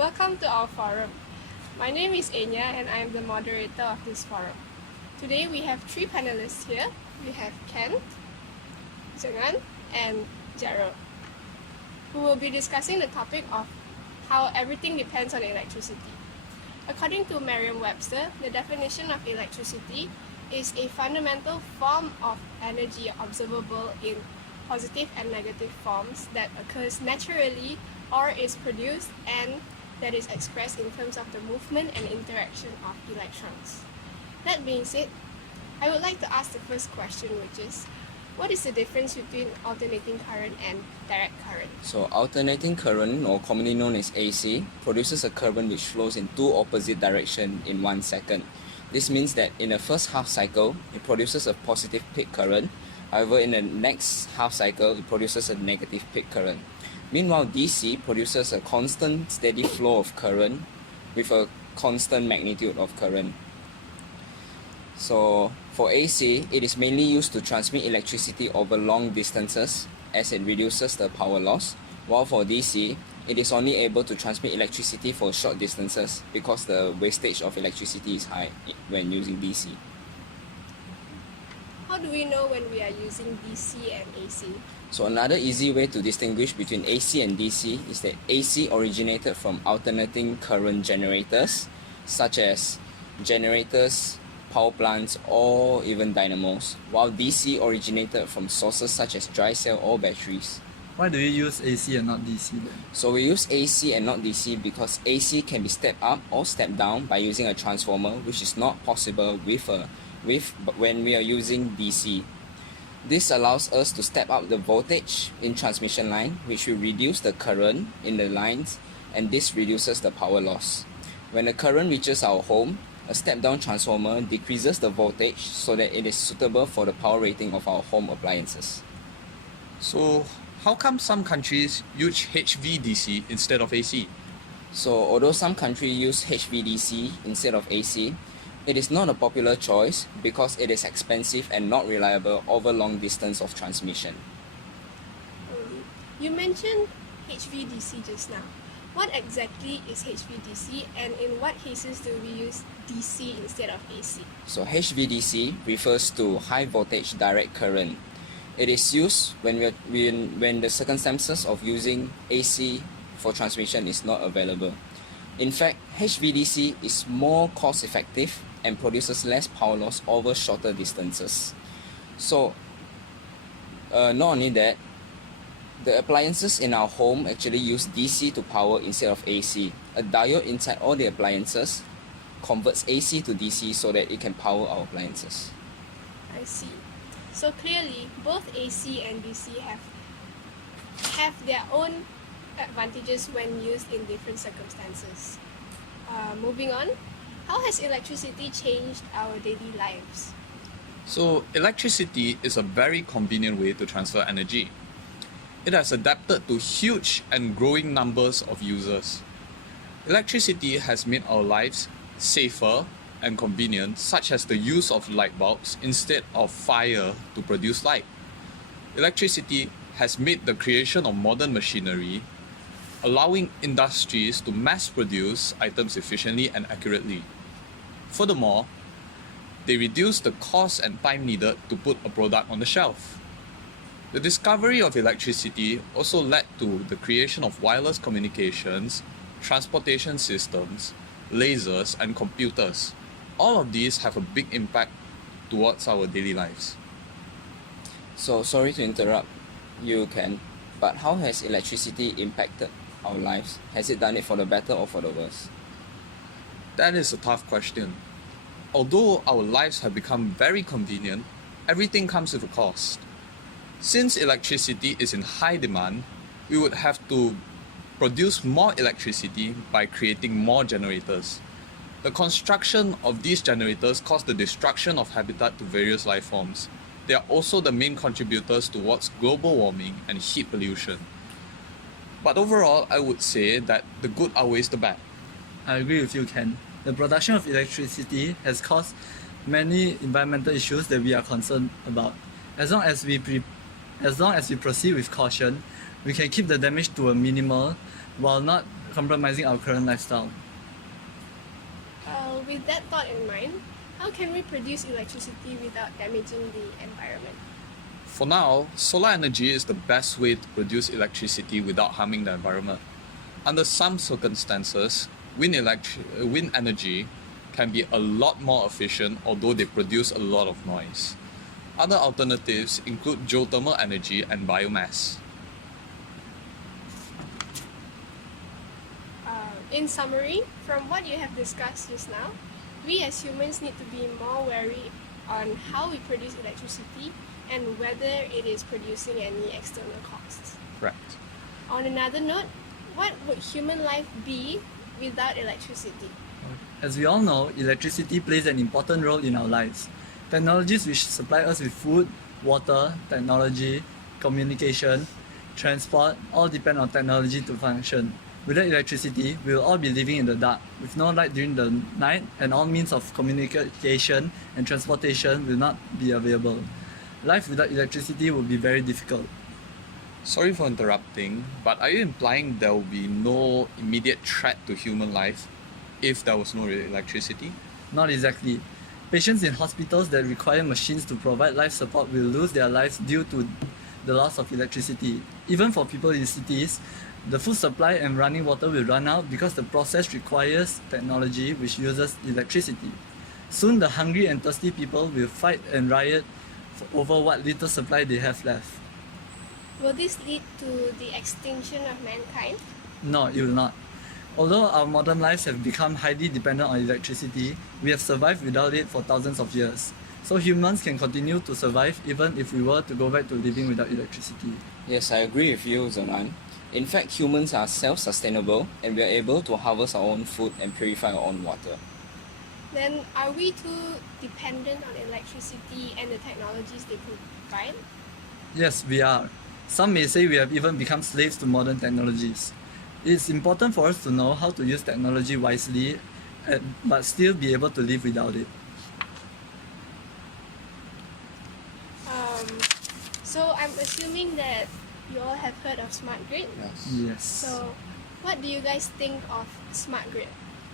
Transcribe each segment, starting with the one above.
Welcome to our forum. My name is Enya and I am the moderator of this forum. Today we have three panelists here. We have Ken, Zengan, and Gerald, who will be discussing the topic of how everything depends on electricity. According to Merriam-Webster, the definition of electricity is a fundamental form of energy observable in positive and negative forms that occurs naturally or is produced and that is expressed in terms of the movement and interaction of electrons. That being said, I would like to ask the first question, which is, what is the difference between alternating current and direct current? So alternating current, or commonly known as AC, produces a current which flows in two opposite directions in 1 second. This means that in the first half cycle, it produces a positive peak current. However, in the next half cycle, it produces a negative peak current. Meanwhile, DC produces a constant steady flow of current with a constant magnitude of current. So for AC, it is mainly used to transmit electricity over long distances as it reduces the power loss, while for DC, it is only able to transmit electricity for short distances because the wastage of electricity is high when using DC. How do we know when we are using DC and AC? So another easy way to distinguish between AC and DC is that AC originated from alternating current generators, such as generators, power plants, or even dynamos, while DC originated from sources such as dry cell or batteries. Why do you use AC and not DC then? So we use AC and not DC because AC can be stepped up or stepped down by using a transformer, which is not possible when we are using DC. This allows us to step up the voltage in transmission line, which will reduce the current in the lines, and this reduces the power loss. When the current reaches our home, a step-down transformer decreases the voltage so that it is suitable for the power rating of our home appliances. So, how come some countries use HVDC instead of AC? So, although some countries use HVDC instead of AC, it is not a popular choice because it is expensive and not reliable over long distance of transmission. You mentioned HVDC just now. What exactly is HVDC and in what cases do we use DC instead of AC? So HVDC refers to high voltage direct current. It is used when the circumstances of using AC for transmission is not available. In fact, HVDC is more cost effective and produces less power loss over shorter distances. So not only that, the appliances in our home actually use DC to power instead of AC. A diode inside all the appliances converts AC to DC so that it can power our appliances. I see. So clearly, both AC and DC have their own advantages when used in different circumstances. Moving on, how has electricity changed our daily lives? So, electricity is a very convenient way to transfer energy. It has adapted to huge and growing numbers of users. Electricity has made our lives safer and convenient, such as the use of light bulbs instead of fire to produce light. Electricity has made the creation of modern machinery, allowing industries to mass produce items efficiently and accurately. Furthermore, they reduce the cost and time needed to put a product on the shelf. The discovery of electricity also led to the creation of wireless communications, transportation systems, lasers, and computers. All of these have a big impact towards our daily lives. So sorry to interrupt you, Ken, but how has electricity impacted our lives? Has it done it for the better or for the worse? That is a tough question. Although our lives have become very convenient, everything comes with a cost. Since electricity is in high demand, we would have to produce more electricity by creating more generators. The construction of these generators caused the destruction of habitat to various life forms. They are also the main contributors towards global warming and heat pollution. But overall, I would say that the good outweighs the bad. I agree with you, Ken. The production of electricity has caused many environmental issues that we are concerned about. As long as we proceed with caution, we can keep the damage to a minimal while not compromising our current lifestyle. With that thought in mind, how can we produce electricity without damaging the environment? For now, solar energy is the best way to produce electricity without harming the environment. Under some circumstances, wind energy can be a lot more efficient, although they produce a lot of noise. Other alternatives include geothermal energy and biomass. In summary, from what you have discussed just now, we as humans need to be more wary on how we produce electricity and whether it is producing any external costs. Correct. On another note, what would human life be without electricity? As we all know, electricity plays an important role in our lives. Technologies which supply us with food, water, technology, communication, transport, all depend on technology to function. Without electricity, we will all be living in the dark, with no light during the night, and all means of communication and transportation will not be available. Life without electricity would be very difficult. Sorry for interrupting, but are you implying there will be no immediate threat to human life if there was no electricity? Not exactly. Patients in hospitals that require machines to provide life support will lose their lives due to the loss of electricity. Even for people in cities, the food supply and running water will run out because the process requires technology which uses electricity. Soon the hungry and thirsty people will fight and riot over what little supply they have left. Will this lead to the extinction of mankind? No, it will not. Although our modern lives have become highly dependent on electricity, we have survived without it for thousands of years. So humans can continue to survive even if we were to go back to living without electricity. Yes, I agree with you, Zheng. In fact, humans are self-sustainable and we are able to harvest our own food and purify our own water. Then are we too dependent on electricity and the technologies they provide? Yes, we are. Some may say we have even become slaves to modern technologies. It is important for us to know how to use technology wisely, but still be able to live without it. So I'm assuming that you all have heard of smart grid. Yes. Yes. So what do you guys think of smart grid?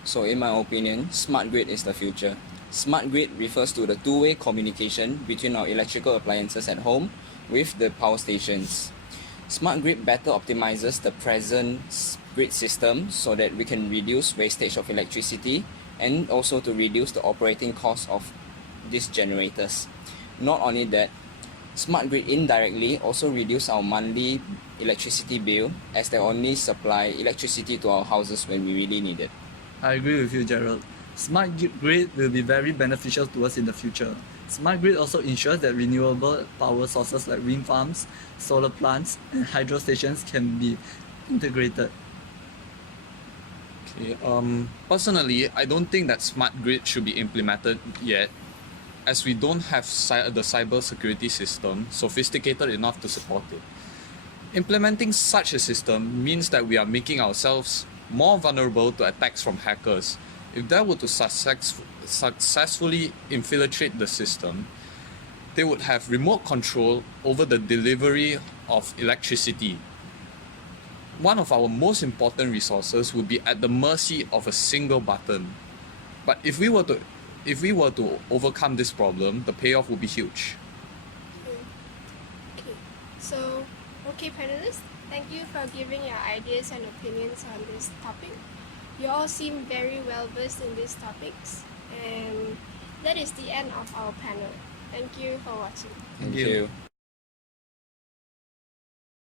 So in my opinion, smart grid is the future. Smart grid refers to the two-way communication between our electrical appliances at home with the power stations. Smart grid better optimizes the present grid system so that we can reduce wastage of electricity and also to reduce the operating cost of these generators. Not only that, smart grid indirectly also reduce our monthly electricity bill as they only supply electricity to our houses when we really need it. I agree with you, Gerald. Smart grid will be very beneficial to us in the future. Smart grid also ensures that renewable power sources like wind farms, solar plants, and hydro stations can be integrated. Okay. Personally, I don't think that smart grid should be implemented yet, as we don't have the cyber security system sophisticated enough to support it. Implementing such a system means that we are making ourselves more vulnerable to attacks from hackers. If they were to successfully infiltrate the system, they would have remote control over the delivery of electricity. One of our most important resources would be at the mercy of a single button. But if we were to overcome this problem, the payoff would be huge. Okay, panelists, thank you for giving your ideas and opinions on this topic. You all seem very well versed in these topics, and that is the end of our panel. Thank you for watching. Thank Thank you. you.